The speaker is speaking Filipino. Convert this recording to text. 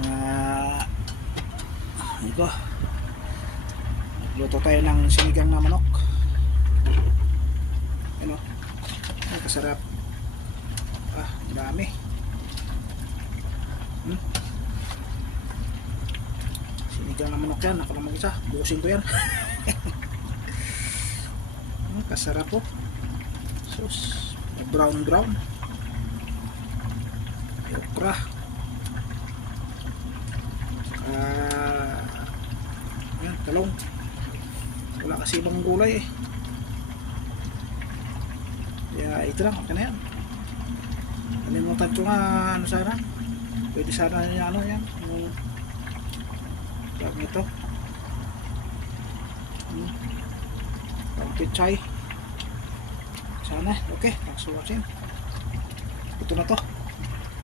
na ito, luto tayo ng sinigang na manok. Ano, ay kasarap. Dami. Sinigang na manok yan, ako lang mag-isa, bukusin ko yan. Kasarap po. Sus, brown okra, yan, talong. Wala kasi ibang gulay eh, kaya ito lang, okay na yan. Nalimutan ko nga, ano sana, pwede sana yan, ano yan, yung ito, pichay sana. Okay, thanks for watching. Ito na to.